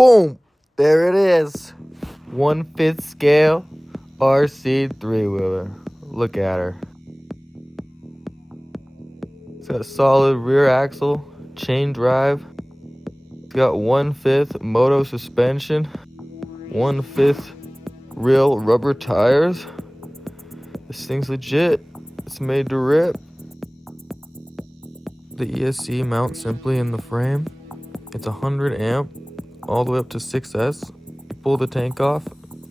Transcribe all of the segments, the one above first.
Boom! There it is. 1/5 scale RC 3-wheeler. Look at her. It's got a solid rear axle, chain drive. It's got 1/5 moto suspension, 1/5 real rubber tires. This thing's legit. It's made to rip. The ESC mounts simply in the frame. It's 100 amp all the way up to 6S. You pull the tank off,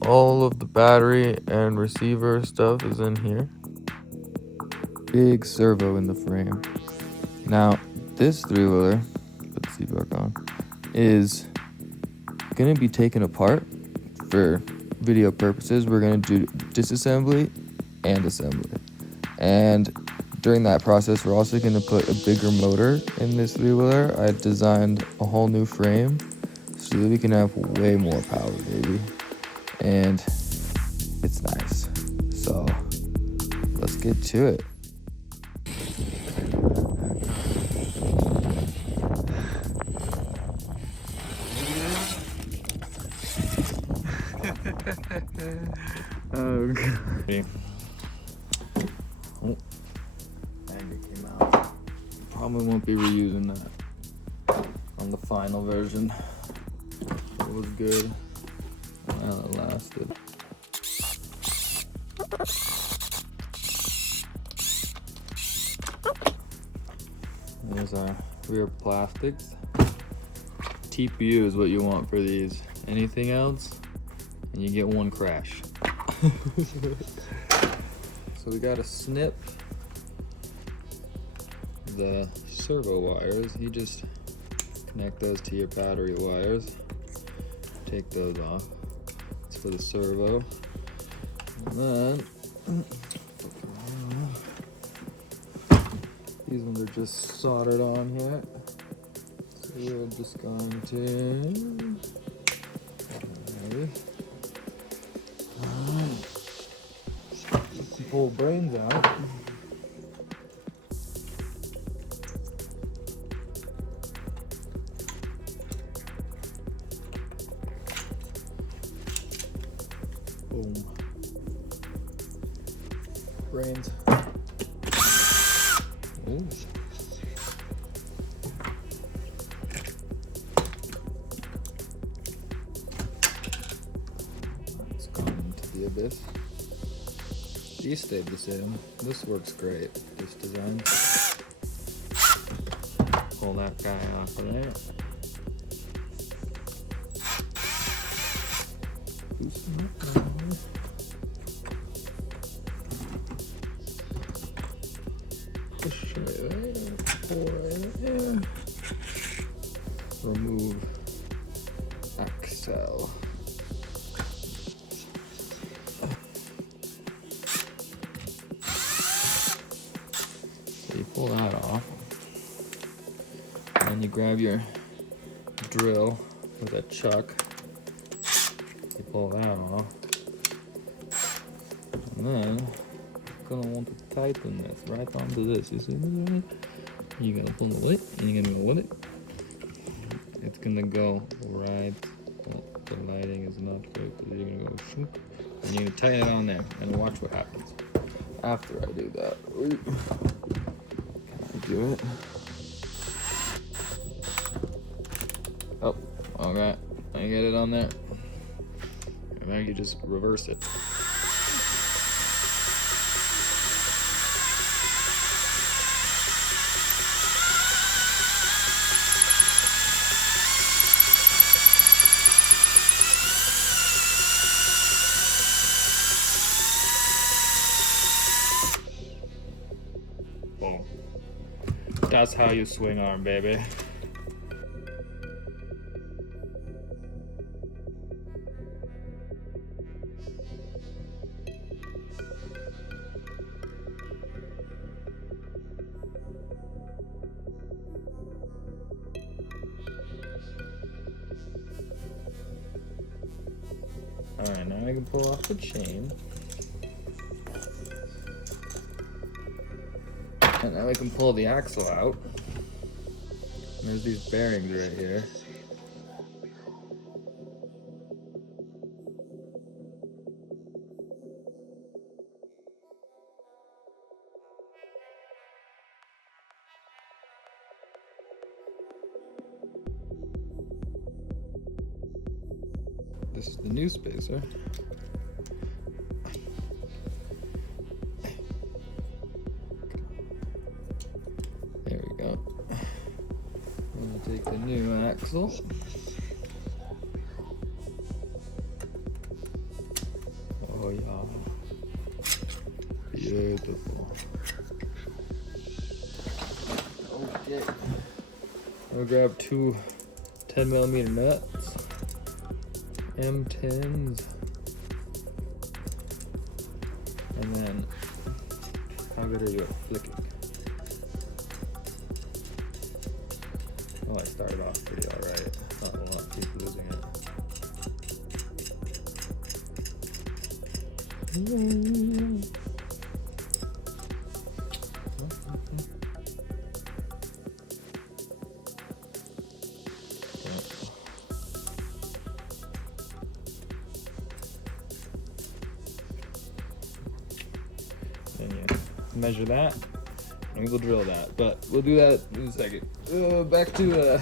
all of the battery and receiver stuff is in here. Big servo in the frame. Now, this 3-wheeler, put the seat back on, is gonna be taken apart for video purposes. We're gonna do disassembly and assembly. And during that process, we're also gonna put a bigger motor in this 3-wheeler. I designed a whole new frame so that we can have way more power, baby. And it's nice. So let's get to it. Oh god. Oh, and it came out. Probably won't be reusing that on the final version. It was good. Well, it lasted. There's our rear plastics. TPU is what you want for these. Anything else, and you get one crash. So we gotta snip the servo wires. You just connect those to your battery wires. Take those off. It's for the servo. And then these ones are just soldered on here. So we're just going to pull brains out. Boom. Brains. Ooh. It's gone into the abyss. These stayed the same. This works great. This design. Pull that guy off of there. Push it right, pull right there. Remove axle. So you pull that off, and then you grab your drill with a chuck. You pull that off, and then you're gonna want to tighten this right onto this. You see this? You're gonna pull it, and you're gonna go with it. It's gonna go right. But the lighting is not great, but you're gonna go shoop, and you're gonna tighten it on there, and watch what happens after I do that. Can I do it? Oh, okay. I get it on there. And then you just reverse it. Boom. That's how you swing arm, baby. Alright, now I can pull off the chain. And now we can pull the axle out. There's these bearings right here. This is the new spacer. There we go. I'm gonna take the new axle. Oh yeah. Beautiful. Okay. I'll grab two 10mm nuts. M10s. And then how good are you at flicking? Oh, I started off pretty alright. I will not keep losing it. And you measure that, and we'll drill that, but we'll do that in a second. Back to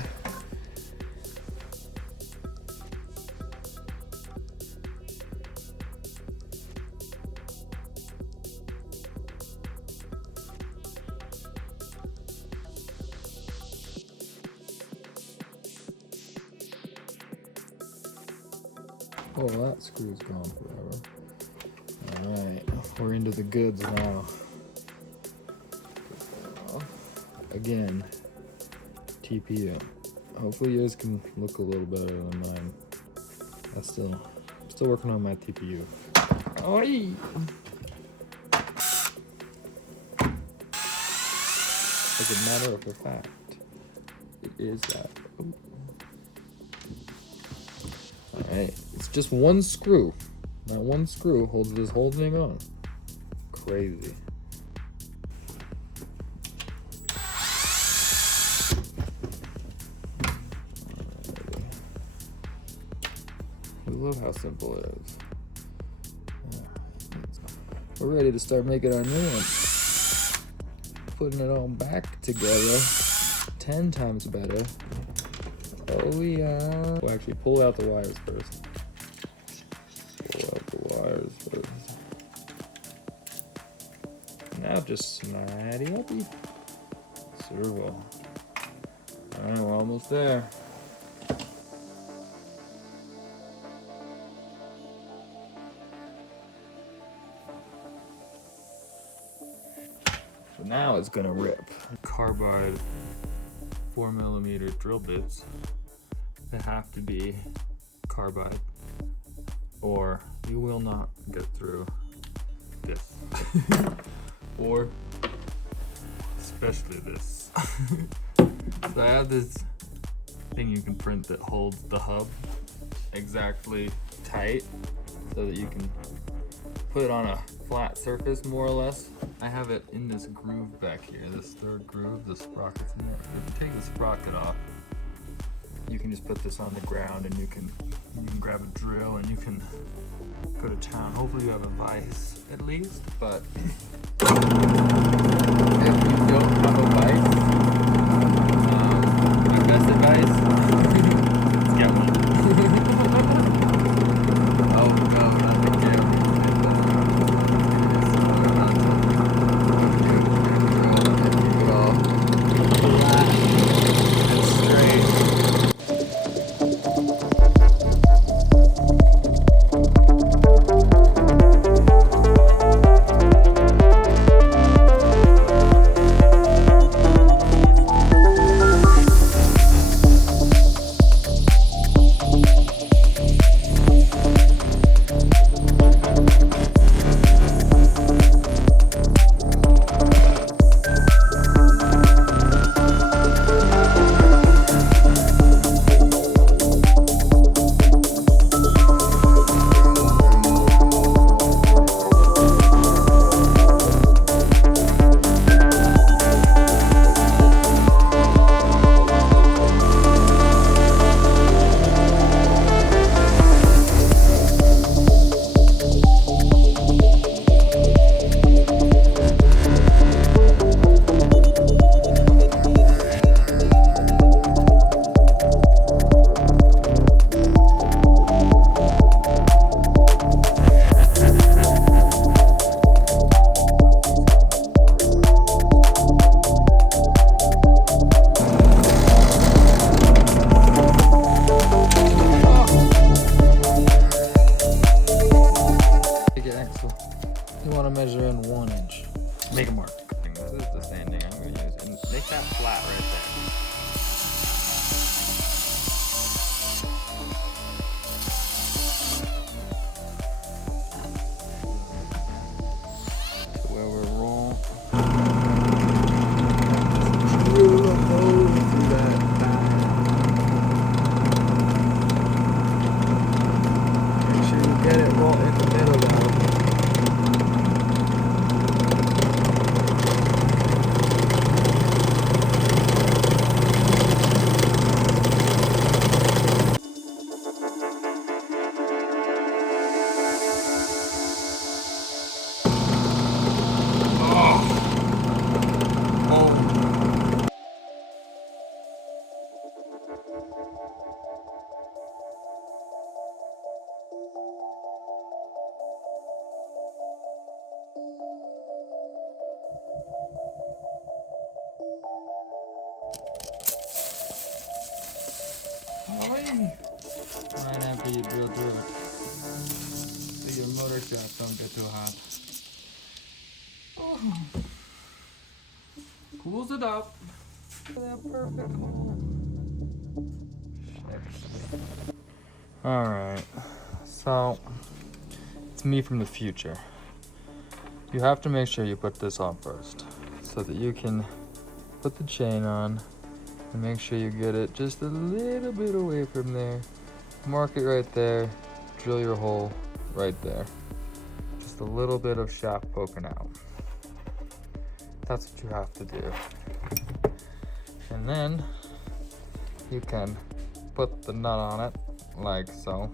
oh, that screw's gone forever. Alright, we're into the goods now. Again, TPU. Hopefully yours can look a little better than mine. I'm still working on my TPU. Oi! As a matter of fact, it is that. Alright, it's just one screw. That one screw holds this whole thing on. Crazy. I love how simple it is. We're ready to start making our new one. Putting it all back together. 10 times better. Oh yeah. We'll actually pull out the wires first. Pull out the wires first. Now just snidey uppy. Servo. Alright, we're almost there. So now it's gonna rip. Carbide 4mm drill bits. They have to be carbide, or you will not get through this. Or especially this. So I have this thing you can print that holds the hub exactly tight so that you can put it on a flat surface more or less. I have it in this groove back here, this third groove, the sprocket's in there. If you take the sprocket off, you can just put this on the ground and you can grab a drill and you can go to town. Hopefully you have a vise at least, but if you don't have a vise, my best advice is get one. Oh no, not the camera. Keep it all flat and straight. after you drill through it, so your motor shafts don't get too hot. Oh. Cools it up. That perfect hole. Alright, so it's me from the future. You have to make sure you put this on first so that you can put the chain on and make sure you get it just a little bit away from there. Mark it right there, drill your hole right there. Just a little bit of shaft poking out. That's what you have to do. And then you can put the nut on it like so.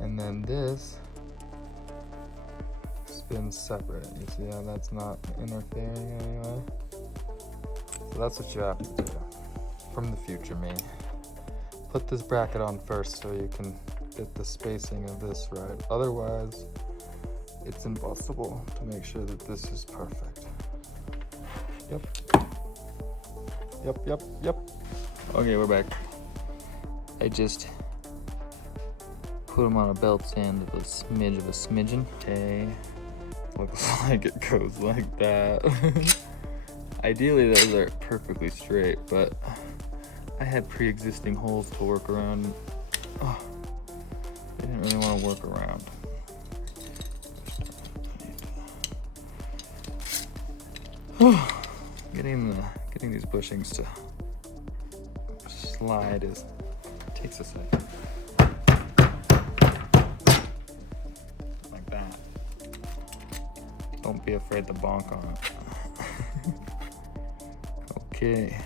And then this spins separate. You see how that's not interfering anyway? So that's what you have to do. From the future me. Put this bracket on first so you can get the spacing of this right. Otherwise, it's impossible to make sure that this is perfect. Yep. Okay, we're back. I just put them on a belt stand with a smidge of a smidgen. Okay. Looks like it goes like that. Ideally, those are perfectly straight, but I had pre-existing holes to work around. Oh, I didn't really want to work around. Getting these bushings to slide takes a second. Like that. Don't be afraid to bonk on it. Okay.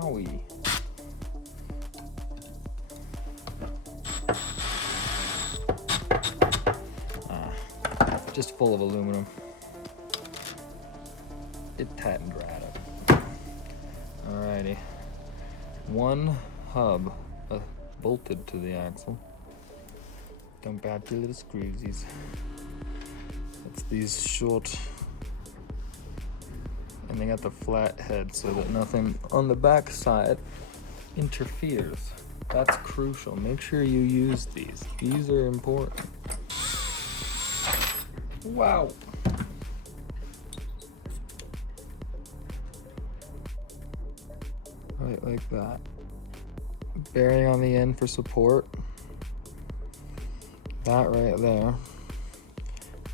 Owie. Just full of aluminum. It tightened right up. Alrighty. One hub bolted to the axle. Dump out the little screwsies. That's these short, and they got the flat head so that nothing on the back side interferes. That's crucial. Make sure you use these. These are important. Wow. Right like that. Bearing on the end for support. That right there.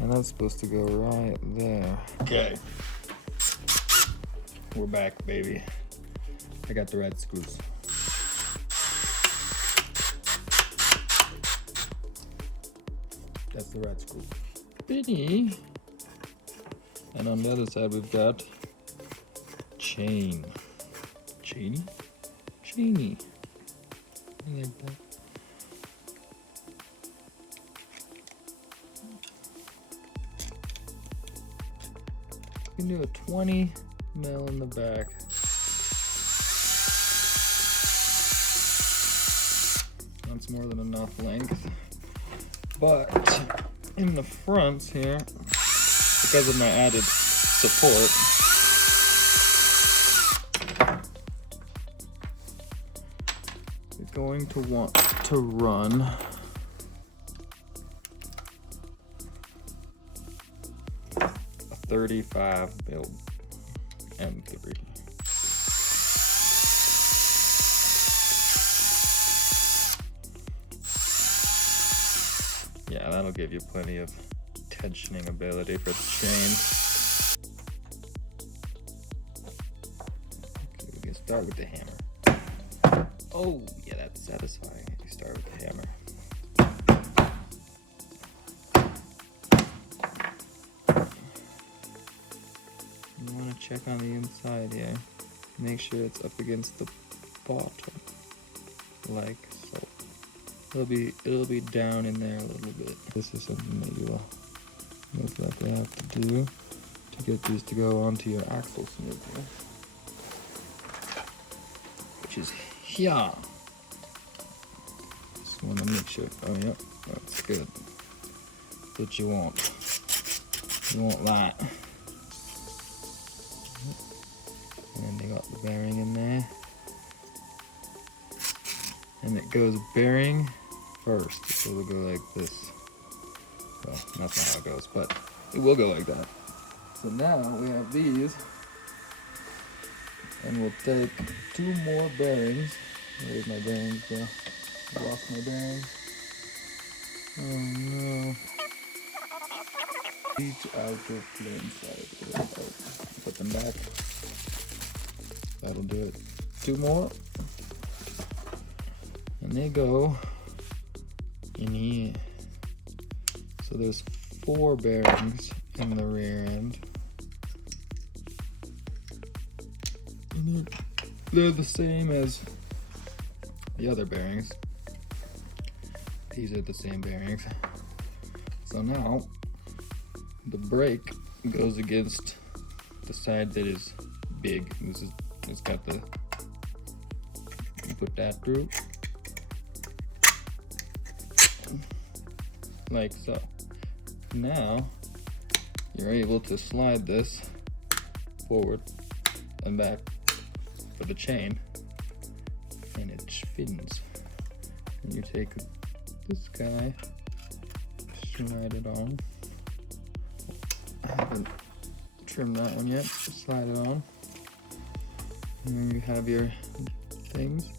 And that's supposed to go right there. Okay. We're back, baby. I got the red screws. That's the red screw. Bitty. And on the other side we've got chain. Chainy? Chainy. I like that. You can do a 20 mil in the back. That's more than enough length. But in the fronts here, because of my added support, you're going to want to run a 35 mil M3. Yeah, that'll give you plenty of tensioning ability for the chain. Okay, we can start with the hammer. Oh, yeah, that's satisfying. You start with the hammer. You want to check on the inside here. Make sure it's up against the bottom, like so. It'll be down in there a little bit. This is something that you will most likely have to do to get these to go onto your axle smoothly, which is here. Just want to make sure. Oh yeah, that's good. That's what you want. You want that. And then they Got the bearing in there. And it goes bearing first, so it'll go like this. Well, that's not how it goes, but it will go like that. So now we have these, and we'll take 2 more bearings. Where's my bearings go? I lost my bearings. Oh no. Each outer plane side. Put them back. That'll do it. 2 more. And they go in here. So there's 4 bearings in the rear end. And they're the same as the other bearings. These are the same bearings. So now the brake goes against the side that is big. It's got the, you put that through like so. Now you're able to slide this forward and back for the chain, and it spins. And you take this guy, slide it on. I haven't trimmed that one yet. Slide it on, and then you have your things.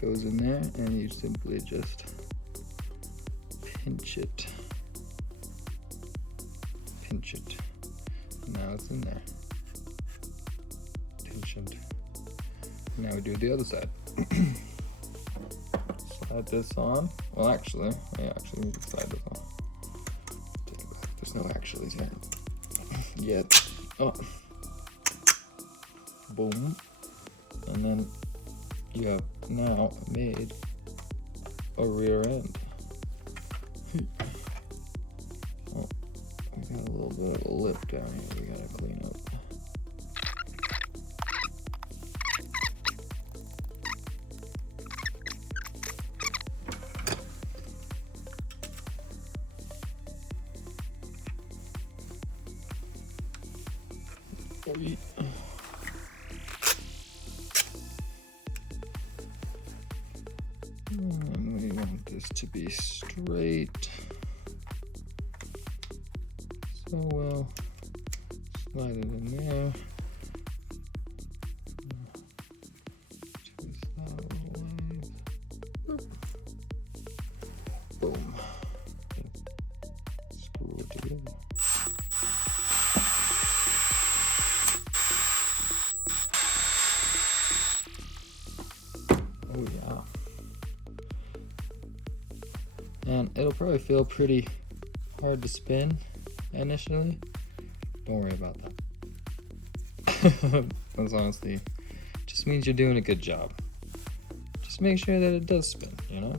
Goes in there, and you simply just pinch it. Pinch it. Now it's in there. Pinch it. Now we do the other side. Slide this on. Well, actually, we need to slide this on. Take it back. There's no actuallys yet. Oh. Boom. And then you have now made a rear end. Oh, we got a little bit of a lip down here we gotta clean up. And we want this to be straight. So we'll slide it in there. Twist that a little ways. Boom. Screw it together. Oh yeah. And it'll probably feel pretty hard to spin initially. Don't worry about that. That's honestly just means you're doing a good job. Just make sure that it does spin, you know?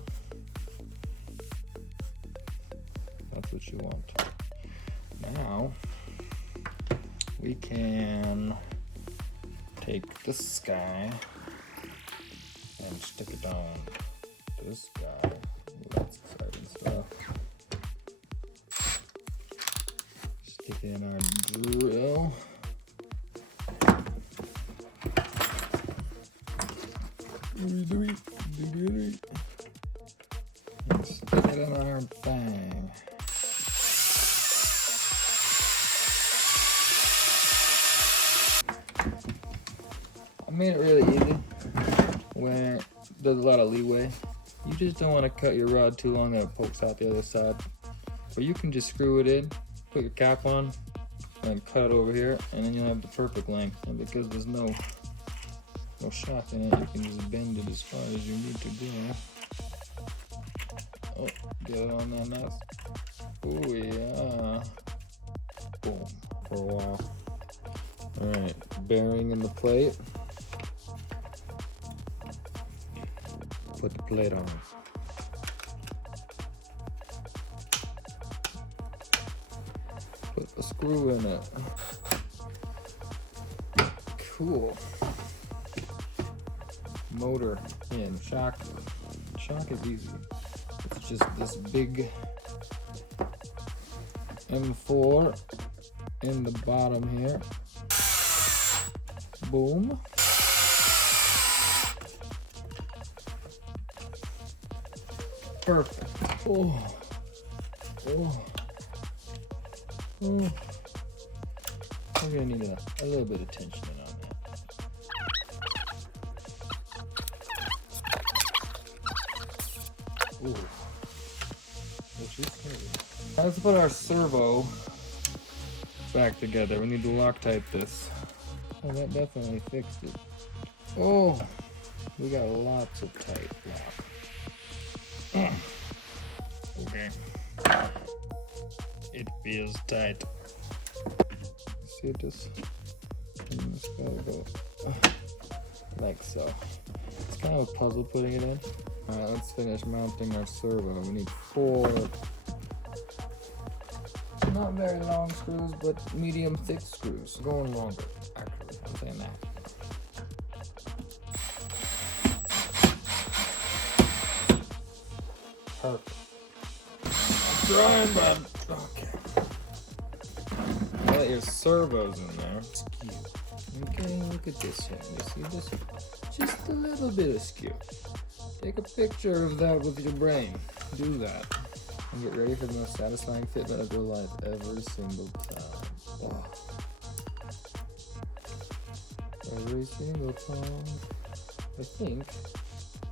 That's what you want. Now we can take this guy and stick it down this guy. That's exciting stuff. Stick it in our drill. And stick it in our bang. I made it really easy where there's a lot of leeway. You just don't want to cut your rod too long that it pokes out the other side. But you can just screw it in, put your cap on, and cut it over here, and then you'll have the perfect length. And because there's no shock in it, you can just bend it as far as you need to go. Oh, get it on that nice. Oh yeah. Boom. For a while. Alright, bearing in the plate. Put the plate on. Put a screw in it. Cool. Motor in. Shock. Shock is easy. It's just this big M4 in the bottom here. Boom. Perfect. Oh. Oh. Oh. I'm gonna need a little bit of tension on that. Ooh. Which is scary. Let's put our servo back together. We need to Loctite this. Oh, that definitely fixed it. Oh, we got lots of tight lock. Okay. It feels tight. See it just gotta go like so. It's kind of a puzzle putting it in. Alright, let's finish mounting our servo. We need 4 not very long screws, but medium thick screws. Going longer, actually. I'm saying that. Perfect. I'm trying, bud. Okay. Got your servos in there. It's cute. Okay, look at this here. You see this? Just a little bit askew. Take a picture of that with your brain. Do that. And get ready for the most satisfying fitment of your life every single time. Oh. Every single time. I think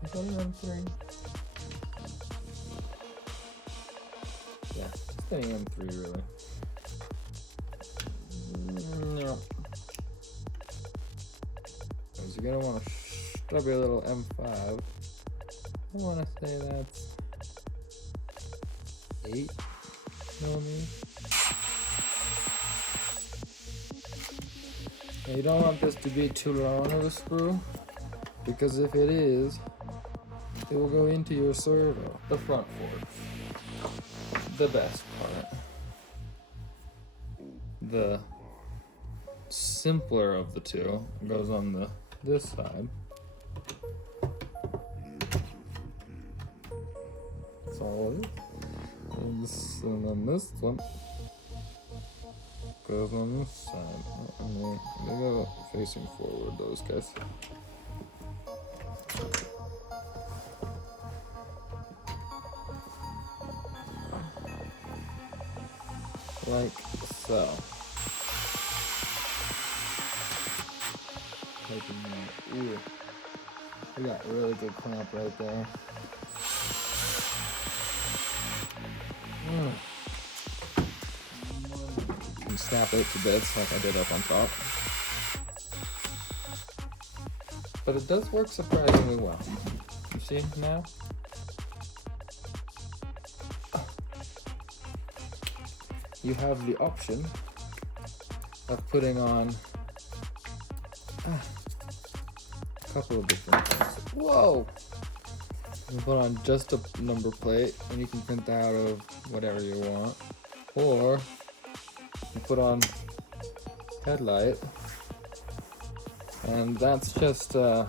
it's only on 3. Yeah, it's getting on 3 really. No. Because you're gonna want to stub your little M5. I want to say that's 8 millimeters. Now you don't want this to be too long of a screw, because if it is, it will go into your servo, the front fork. The best part. The simpler of the two goes on this side. That's all it is. And then this one goes on this side. And they go facing forward, those guys. Like so. Ooh, we got a really good clamp right there. And snap it to bits like I did up on top. But it does work surprisingly well. You see now? You have the option of putting on a couple of different things. Whoa! You can put on just a number plate and you can print out of whatever you want. Or you put on headlight, and that's just one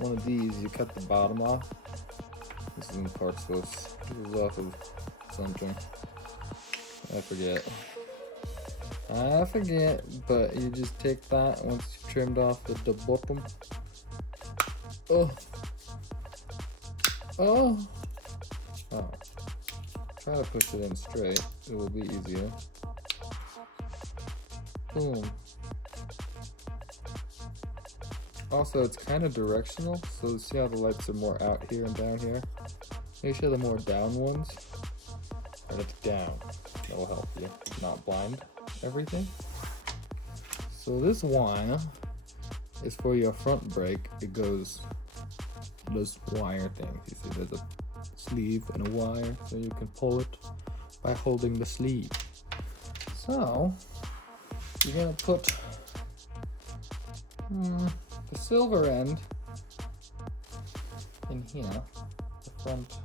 of these. You cut the bottom off. This is in Parksville. This is off of something. I forget, but you just take that once you trimmed off the bottom. Oh. Try to push it in straight, it will be easier. Boom. Also, it's kind of directional, so see how the lights are more out here and down here? Make sure the more down ones are down. That will help you not blind everything. So this wire is for your front brake. It goes those wire things. You see there's a sleeve and a wire, so you can pull it by holding the sleeve. So you're gonna put the silver end in here, the front.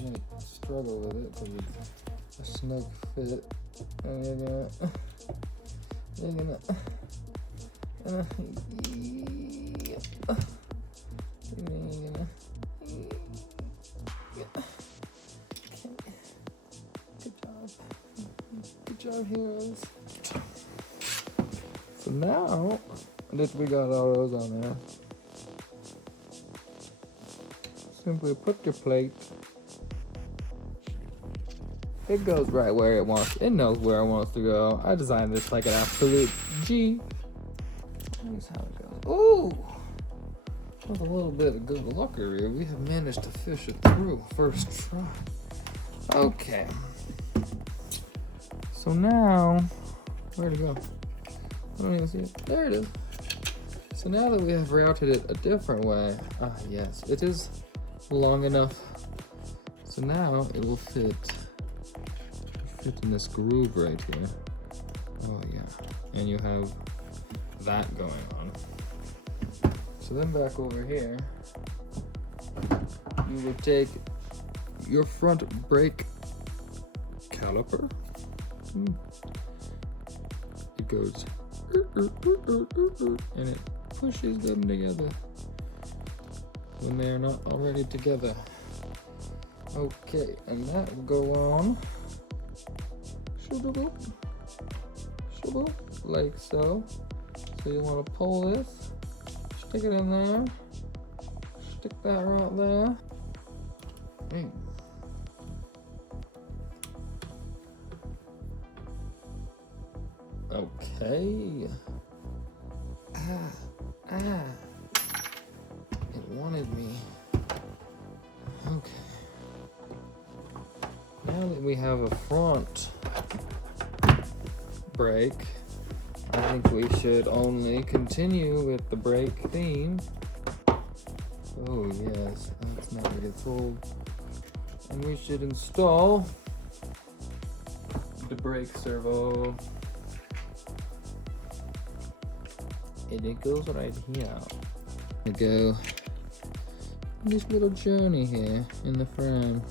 You're gonna struggle with it because it's a snug fit, and you're gonna Good job, heroes. So now that we got all those on there, simply put your plate. It goes right where it wants. It knows where it wants to go. I designed this like an absolute G. That's how it goes. Ooh! With a little bit of good luck here, we have managed to fish it through first try. Okay. So now, where'd it go? I don't even see it. There it is. So now that we have routed it a different way, yes, it is long enough. So now it will fit in this groove right here. Oh yeah, and you have that going on. So then back over here, you would take your front brake caliper. It goes and it pushes them together when they are not already together. Okay, and that will go on like so. So you want to pull this, stick it in there, stick that right there. Hey. Okay. It wanted me. Okay. Now that we have a front brake, I think we should only continue with the brake theme. Oh yes, that's never gets old. And we should install the brake servo. And it goes right here. We go this little journey here in the frame.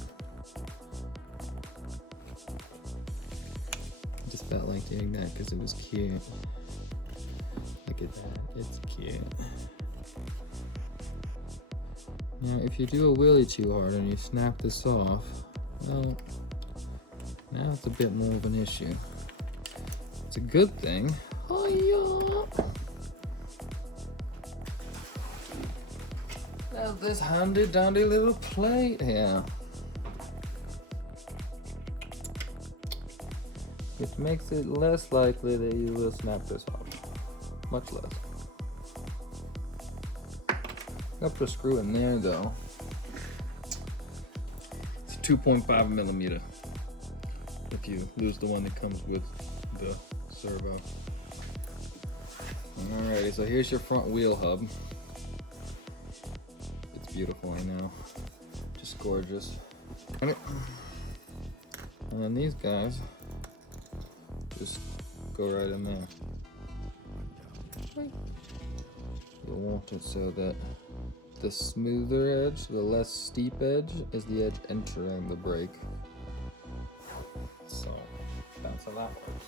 I just felt like doing that because it was cute. Look at that, it's cute. Now if you do a wheelie too hard and you snap this off, well, now it's a bit more of an issue. It's a good thing. Oh yeah. Now this handy dandy little plate here. It makes it less likely that you will snap this off. Much less. Got to put a screw in there though. It's 2.5 millimeter. If you lose the one that comes with the servo. Alrighty, so here's your front wheel hub. It's beautiful, I know. Just gorgeous. And then these guys just go right in there. You'll want it so that the smoother edge, the less steep edge, is the edge entering the brake. So that's how that works.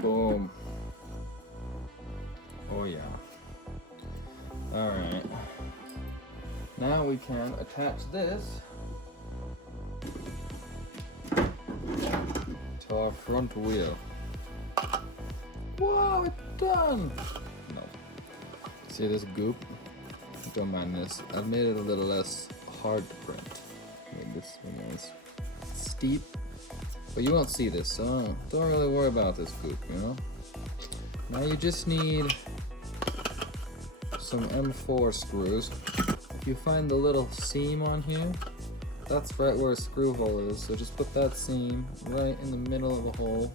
Boom. Oh yeah. Alright. Now we can attach this to our front wheel. Wow, it's done! No. See this goop? Don't mind this. I've made it a little less hard to print. Made this one is steep. But you won't see this, so don't really worry about this goop, you know? Now you just need some M4 screws. If you find the little seam on here, that's right where a screw hole is. So just put that seam right in the middle of the hole.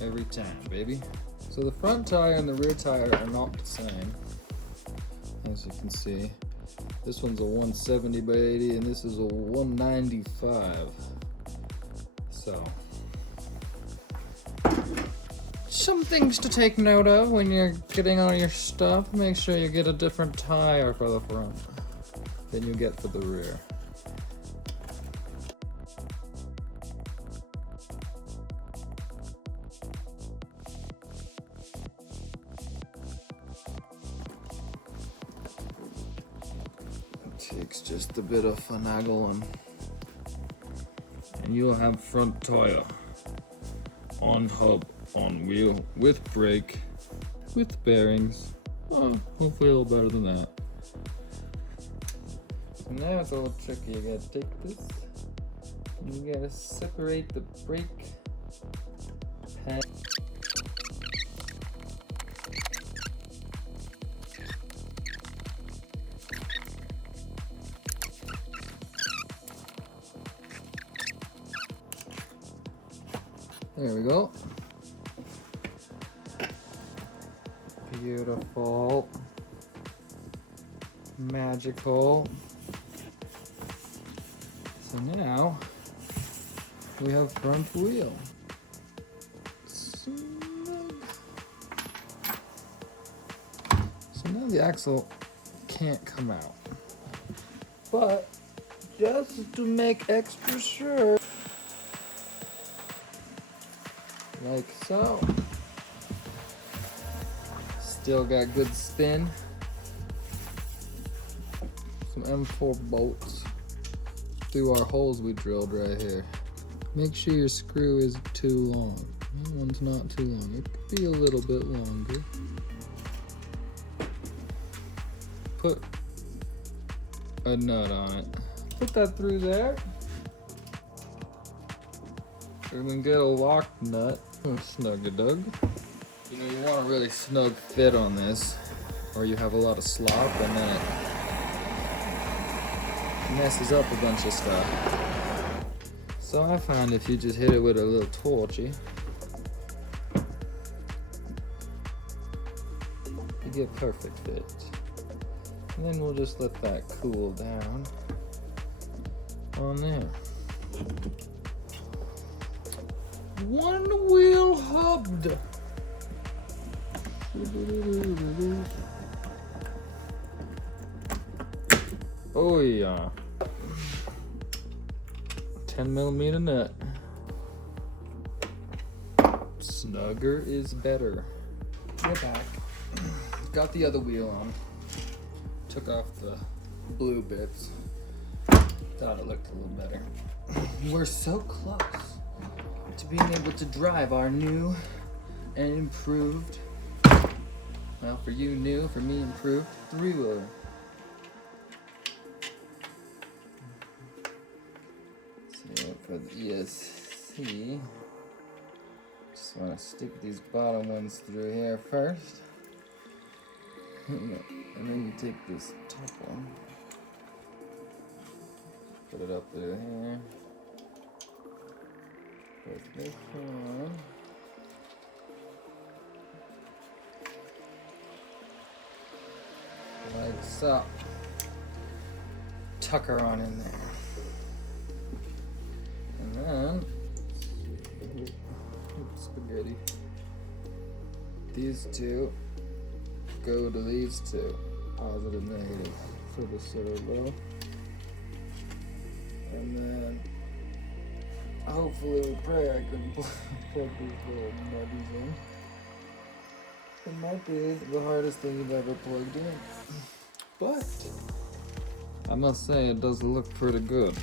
Every time, baby. So the front tire and the rear tire are not the same. As you can see, this one's a 170 by 80 and this is a 195. So, some things to take note of when you're getting all your stuff. Make sure you get a different tire for the front than you get for the rear. takes just a bit of finagling. And you'll have front tire on hub, on wheel, with brake, with bearings. Oh, hopefully a little better than that. So now it's a little tricky. You gotta take this, and you gotta separate the brake pad. There we go. Beautiful. Magical. So now we have front wheel. Snug. So now the axle can't come out. But just to make extra sure, like so. Still got good spin. Some M4 bolts through our holes we drilled right here. Make sure your screw is too long. That one's not too long. It could be a little bit longer. Put a nut on it. Put that through there. And then get a lock nut. Snug-a-dug. You know, you want a really snug fit on this, or you have a lot of slop and then it messes up a bunch of stuff. So I found if you just hit it with a little torchy, you get perfect fit. And then we'll just let that cool down on there. One wheel hubbed. Oh yeah. 10mm nut. Snugger is better. We're back. Got the other wheel on. Took off the blue bits. Thought it looked a little better. We're so close to being able to drive our new and improved, well, for you new, for me improved, 3-wheeler. So for the ESC, just want to stick these bottom ones through here first. And then you take this top one, put it up through here. Put this one. Like so. Tuck her on in there. And then, spaghetti. These two go to these two. Positive, negative for the servo. And then, hopefully with prayer I can plug these little nubbies in. It might be the hardest thing you've ever plugged in. But I must say it does look pretty good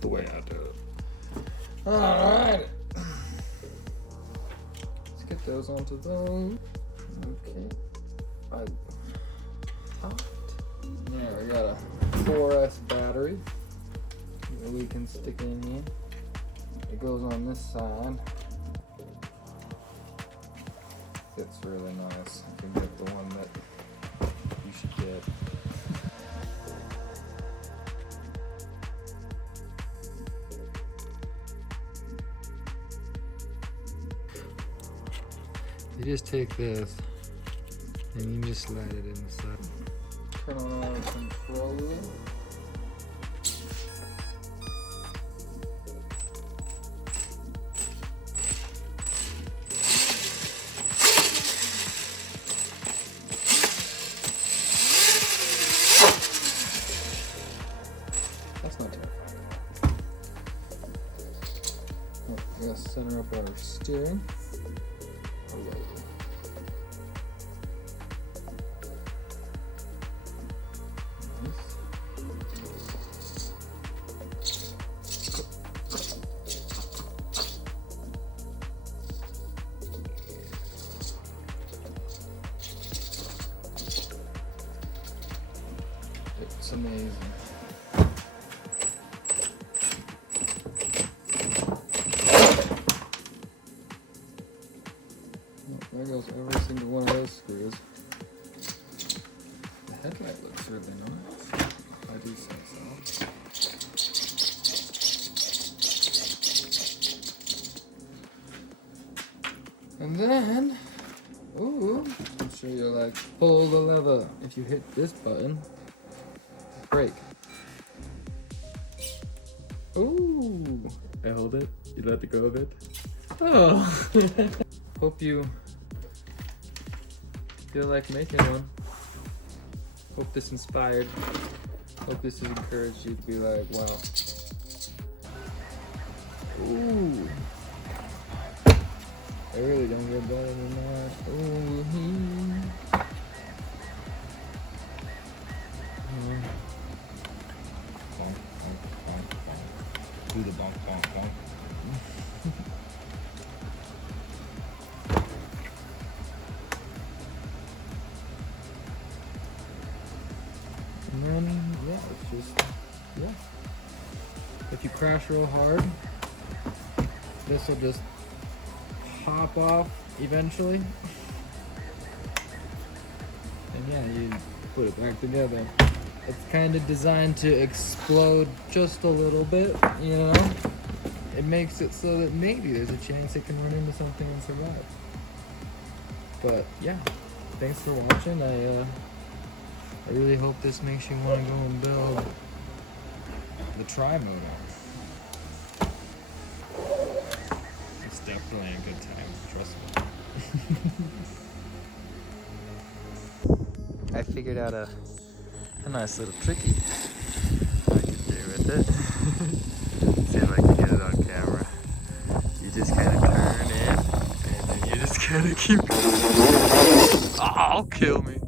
the way I do it. Alright. Let's get those onto those. Okay. Yeah, we got a 4S battery that we can stick in here. It goes on this side. It's really nice. You can get the one that you should get. You just take this and you just slide it inside. Turn on our controller. That's not terrifying. We're gonna center up our steering. almost every single one of those screws. The headlight looks really nice. I do say so. And then, ooh, I'm sure you're like, pull the lever. If you hit this button, brake. Ooh, I hold it. You let go of it. Oh, hope you feel like making one. Hope this inspired. Hope this has encouraged you to be like, wow. Ooh. I really don't get better than that. Ooh. Do the bonk, bonk, bonk. And then, yeah, it's just, yeah. If you crash real hard, this will just pop off eventually. And yeah, you put it back together. It's kind of designed to explode just a little bit, you know? It makes it so that maybe there's a chance it can run into something and survive. But yeah, thanks for watching. I really hope this makes you want to go and build the tri-motor. It's definitely a good time, trust me. I figured out a nice little tricky I could do with it. See if I can get it on camera. You just kind of turn in, and then you just kind of keep going. Oh, kill me.